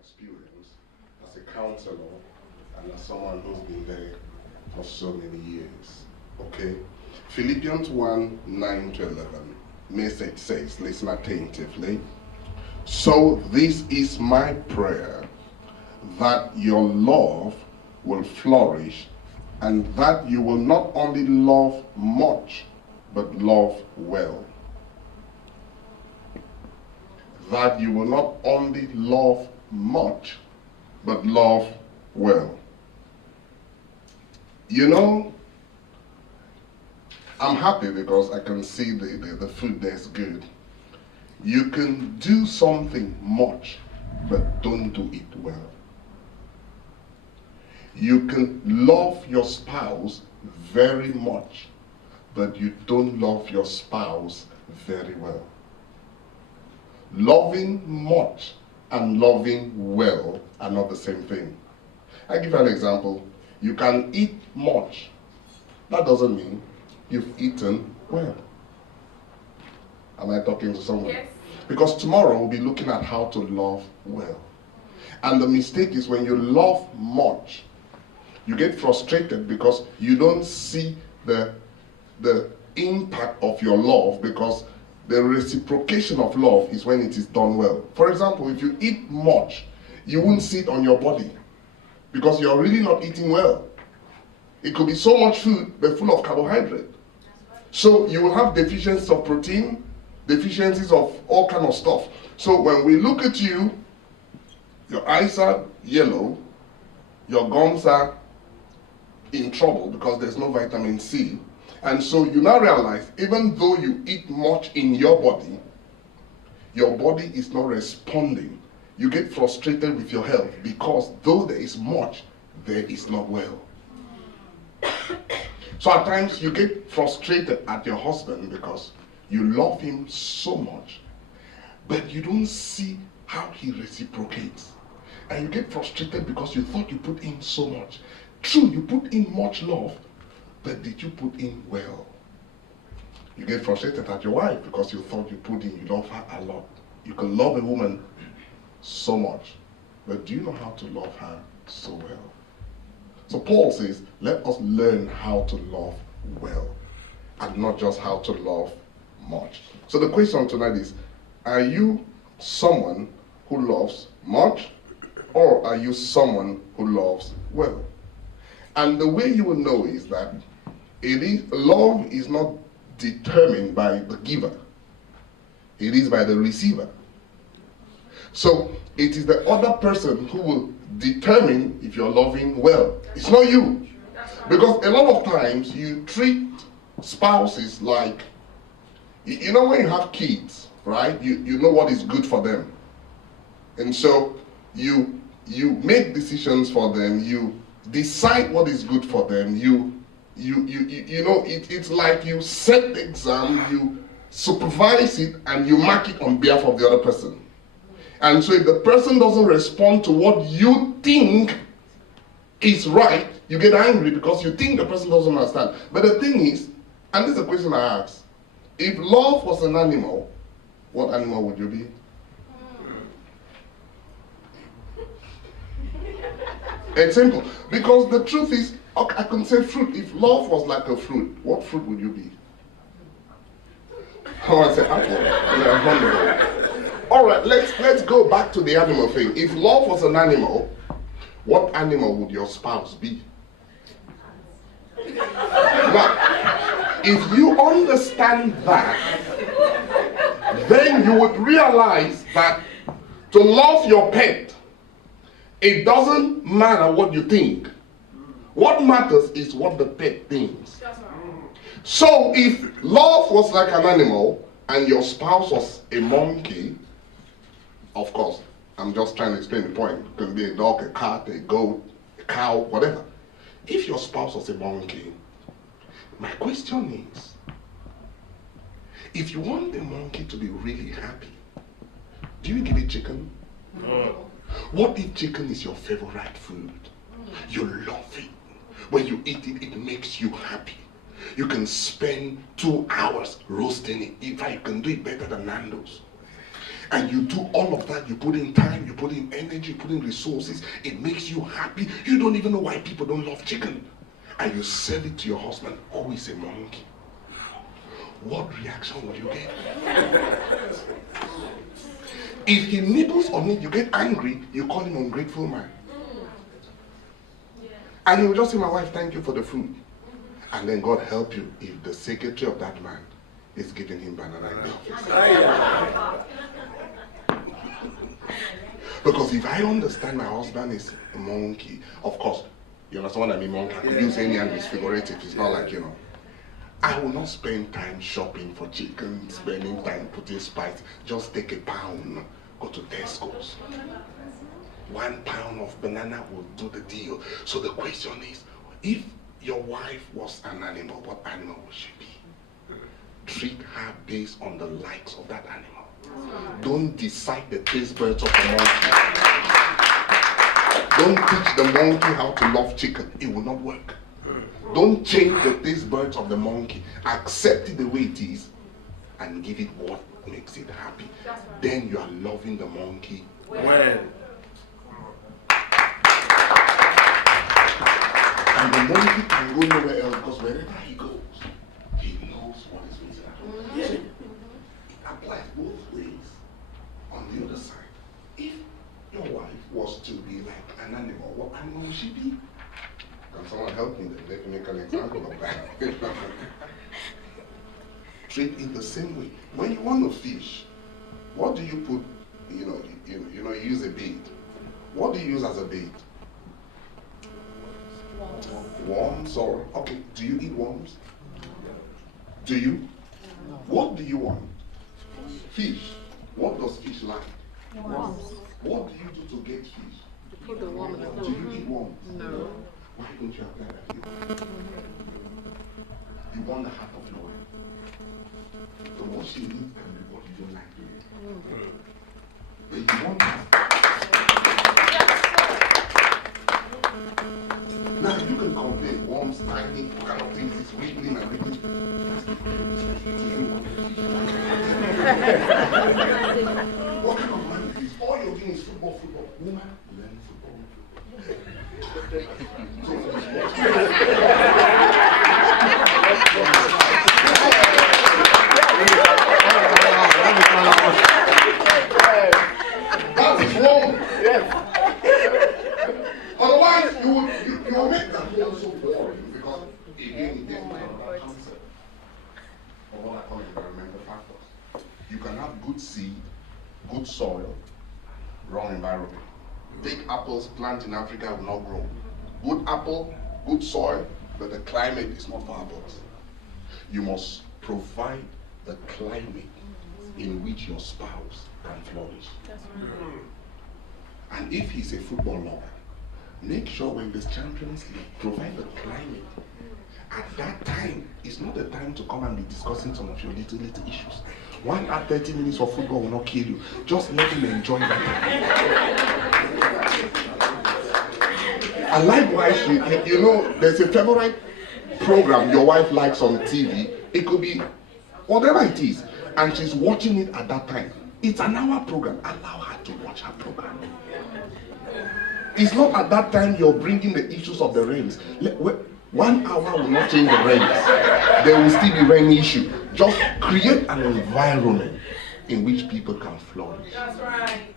experience as a counselor and as someone who's been there for so many years. Okay? Philippians 1:9-11 message says, listen attentively. So this is my prayer, that your love will flourish, and that you will not only love much, but love well. That you will not only love much, but love well. You know, I'm happy because I can see the food there's good. You can do something much, but don't do it well. You can love your spouse very much, but you don't love your spouse very well. Loving much and loving well are not the same thing. I give you an example. You can eat much. That doesn't mean you've eaten well. Am I talking to someone? Yes. Because tomorrow we'll be looking at how to love well. And the mistake is when you love much, you get frustrated because you don't see the impact of your love, because the reciprocation of love is when it is done well. For example, if you eat much, you won't see it on your body because you're really not eating well. It could be so much food, but full of carbohydrate. So you will have deficiencies of protein, deficiencies of all kind of stuff. So when we look at you, your eyes are yellow, your gums are in trouble because there's no vitamin C. And so you now realize, even though you eat much in your body is not responding. You get frustrated with your health because though there is much, there is not well. So at times you get frustrated at your husband because you love him so much, but you don't see how he reciprocates. And you get frustrated because you thought you put in so much. True, you put in much love, but did you put in well? You get frustrated at your wife because you thought you put in, you love her a lot. You can love a woman so much, but do you know how to love her so well? So Paul says, let us learn how to love well, and not just how to love much. So the question tonight is, are you someone who loves much, or are you someone who loves well? And the way you will know is that love is not determined by the giver. It is by the receiver. So it is the other person who will determine if you're loving well. It's not you. Because a lot of times you treat spouses like, you know, when you have kids, right? You know what is good for them. And so you make decisions for them, you decide what is good for them, you know, it's like you set the exam, you supervise it, and you mark it on behalf of the other person. And so if the person doesn't respond to what you think is right, you get angry because you think the person doesn't understand. But the thing is, and this is a question I ask, if love was an animal, what animal would you be? It's simple. Because the truth is, okay, I can say fruit. If love was like a fruit, what fruit would you be? I want to say apple. Yeah, all right, let's go back to the animal thing. If love was an animal, what animal would your spouse be? Now, if you understand that, then you would realize that to love your pet, it doesn't matter what you think. What matters is what the pet thinks. So if love was like an animal and your spouse was a monkey, of course, I'm just trying to explain the point. It can be a dog, a cat, a goat, a cow, whatever. If your spouse was a monkey, my question is, if you want the monkey to be really happy, do you give it chicken? No. What if chicken is your favorite food? You love it. When you eat it, it makes you happy. You can spend 2 hours roasting it. In fact, you can do it better than Nando's. And you do all of that, you put in time, you put in energy, you put in resources, it makes you happy. You don't even know why people don't love chicken. And you sell it to your husband, who is a monkey. What reaction would you get? If he nibbles on it, you get angry, you call him ungrateful man. And he will just say, my wife, thank you for the food. And then God help you if the secretary of that man is giving him banana in the office. Because if I understand my husband is a monkey, of course, you understand what I mean, monkey? I could use any and it's figurative. It's not like, I will not spend time shopping for chicken, spending time putting spice. Just take a pound, go to Tesco's. 1 pound of banana will do the deal. So the question is, if your wife was an animal, what animal would she be? Treat her based on the likes of that animal. Don't decide the taste buds of the monkey. Don't teach the monkey how to love chicken. It will not work. Don't change the taste buds of the monkey. Accept it the way it is and give it what makes it happy. Then you are loving the monkey well. And the monkey can go nowhere else because wherever he goes, he knows what is waiting at him. It applies both ways. On the other side, if your wife was to be like an animal, what animal would she be? Can someone help me then? Let me make an example of that. Treat it the same way. When you want to fish, what do you put? You use a bait. What do you use as a bait? Worms or okay? Do you eat worms? Do you? What do you want? Fish. What does fish like? Worms. What do you do to get fish? You put the worm in the Do you eat worms? No. Why don't you apply that? You want the heart of your wife. So what she needs can be what you don't like doing. But you want that. Now you can complain, worms, tiny, kind of things, it's wriggling and wriggling. What kind of man is this? All you're doing is football. Woman, learn football. That is wrong. Otherwise, you will make that home so boring because again it gets to the concept of what I call environmental factors. You can have good seed, good soil, wrong environment. Take apples, plant in Africa will not grow. Good apple, good soil, but the climate is not for apples. You must provide the climate in which your spouse can flourish. And if he's a football lover, make sure when there's Champions League, provide the climate. At that time, it's not the time to come and be discussing some of your little issues. 1 hour, 30 minutes of football will not kill you. Just let him enjoy that. And likewise, there's a favorite program your wife likes on TV. It could be whatever it is, and she's watching it at that time. It's an hour program. Allow her to watch her program. It's not at that time you're bringing the issues of the rains. 1 hour will not change the rains. There will still be rain issue. Just create an environment in which people can flourish. That's right.